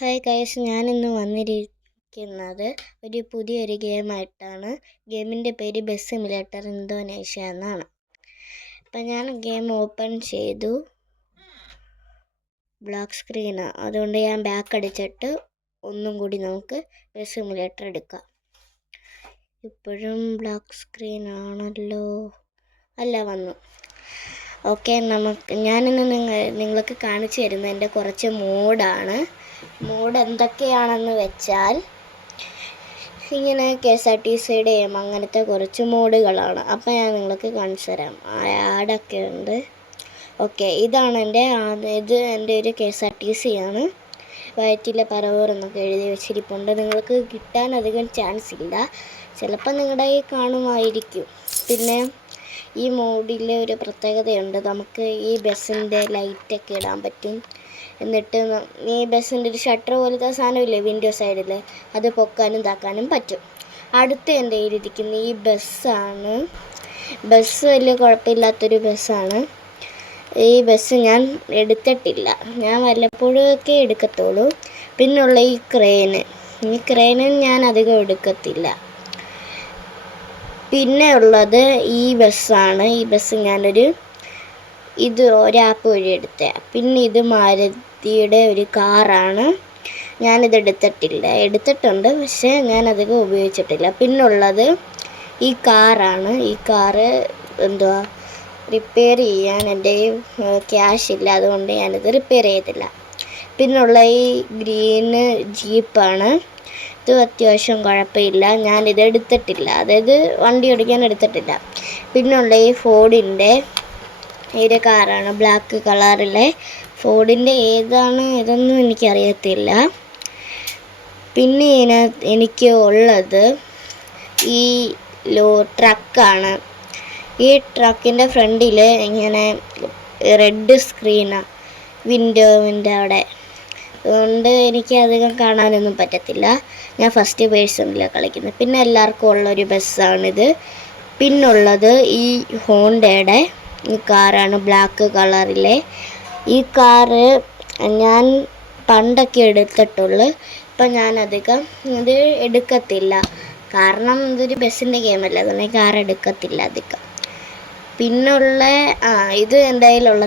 Hi guys, ഞാനിന്ന് വന്നിരിക്കുന്നത് ഒരു പുതിയൊരു ഗെയിമായിട്ടാണ്. ഗെയിമിൻ്റെ പേര് ബസ് സിമുലേറ്റർ ഇന്തോനേഷ്യ എന്നാണ്. അപ്പം ഞാൻ ഗെയിം ഓപ്പൺ ചെയ്തു. ബ്ലാക്ക് സ്ക്രീനാണ്, അതുകൊണ്ട് ഞാൻ ബാക്ക് അടിച്ചിട്ട് ഒന്നും കൂടി നമുക്ക് ബസ് സിമുലേറ്റർ എടുക്കാം. ഇപ്പോഴും ബ്ലാക്ക് സ്ക്രീനാണല്ലോ. അല്ല, വന്നു. ഓക്കെ, ഞാനിന്ന് നിങ്ങൾക്ക് കാണിച്ചു തരുന്നത് എൻ്റെ കുറച്ച് മോഡ് എന്തൊക്കെയാണെന്ന് വെച്ചാൽ, ഇങ്ങനെ KSRTCയുടെയും അങ്ങനത്തെ കുറച്ച് മോഡുകളാണ്. അപ്പോൾ ഞാൻ നിങ്ങൾക്ക് കാണിച്ചു തരാം. ആഡൊക്കെ ഉണ്ട്. ഓക്കെ, ഇത് എൻ്റെ ഒരു KSRTC ആണ്. വയറ്റിലെ പറവൂർ എന്നൊക്കെ എഴുതി വെച്ചിരിപ്പുണ്ട്. നിങ്ങൾക്ക് കിട്ടാൻ അധികം ചാൻസ് ഇല്ല, ചിലപ്പോൾ നിങ്ങളുടെ കയ്യിൽ കാണുമായിരിക്കും. പിന്നെ ഈ മോഡിൽ ഒരു പ്രത്യേകതയുണ്ട്. നമുക്ക് ഈ ബസ്സിൻ്റെ ലൈറ്റൊക്കെ ഇടാൻ പറ്റും. എന്നിട്ട് ഈ ബസ്സിൻ്റെ ഒരു ഷട്ടർ പോലത്തെ സാധനമില്ലേ വിൻഡോ സൈഡിൽ, അത് പൊക്കാനും താക്കാനും പറ്റും. അടുത്ത് എൻ്റെ കയ്യിലിരിക്കുന്ന ഈ ബസ്സാണ്. ബസ് വലിയ കുഴപ്പമില്ലാത്തൊരു ബസ്സാണ്. ഈ ബസ് ഞാൻ എടുത്തിട്ടില്ല, ഞാൻ വല്ലപ്പോഴൊക്കെ എടുക്കത്തുള്ളൂ. പിന്നുള്ള ഈ ക്രെയിന് ഞാൻ അധികം എടുക്കത്തില്ല. പിന്നെ ഉള്ളത് ഈ ബസ്സാണ്. ഈ ബസ് ഞാനൊരു ആപ്പ് വഴി എടുത്തതാണ്. പിന്നെ ഇത് മാരുതിയുടെ ഒരു കാറാണ്. ഞാനിത് എടുത്തിട്ടുണ്ട്, പക്ഷേ ഞാനധികം ഉപയോഗിച്ചിട്ടില്ല. പിന്നുള്ളത് ഈ കാറാണ്. ഈ കാറ് റിപ്പയർ ചെയ്യാൻ എൻ്റെ ക്യാഷ് ഇല്ല, അതുകൊണ്ട് ഞാനിത് റിപ്പയർ ചെയ്തില്ല. പിന്നുള്ള ഈ ഗ്രീന് ജീപ്പാണ്. ഇത് അത്യാവശ്യം കുഴപ്പമില്ല, ഞാനിത് എടുത്തിട്ടില്ല, അതായത് വണ്ടി ഓടിക്കാൻ എടുത്തിട്ടില്ല. പിന്നുള്ള ഈ ഫോർഡിൻ്റെ ഒരു കാറാണ്, ബ്ലാക്ക് കളറിലെ ഫോർഡിൻ്റെ. ഇതൊന്നും എനിക്കറിയത്തില്ല. പിന്നെ എനിക്ക് ഉള്ളത് ഈ ട്രക്കാണ്. ഈ ട്രക്കിൻ്റെ ഫ്രണ്ടിൽ ഇങ്ങനെ റെഡ് സ്ക്രീനാണ് വിൻഡോവിൻ്റെ അവിടെ, അതുകൊണ്ട് എനിക്ക് അധികം കാണാനൊന്നും പറ്റത്തില്ല. ഞാൻ ഫസ്റ്റ് പേഴ്സണിലാണ് കളിക്കുന്നത്. പിന്നെ എല്ലാവർക്കും ഉള്ളൊരു ബസ്സാണിത്. പിന്നുള്ളത് ഈ ഹോണ്ടയുടെ ഈ കാറാണ്, ബ്ലാക്ക് കളറിലെ. ഈ കാറ് ഞാൻ പണ്ടൊക്കെ എടുത്തിട്ടുള്ളൂ. ഇപ്പം ഞാനധികം ഇത് എടുക്കത്തില്ല, കാരണം ഇതൊരു ബസ്സിൻ്റെ ഗെയിമല്ല, അതുകൊണ്ട് കാർ എടുക്കത്തില്ല അധികം. പിന്നുള്ള ഇത് എൻ്റെ കയ്യിലുള്ള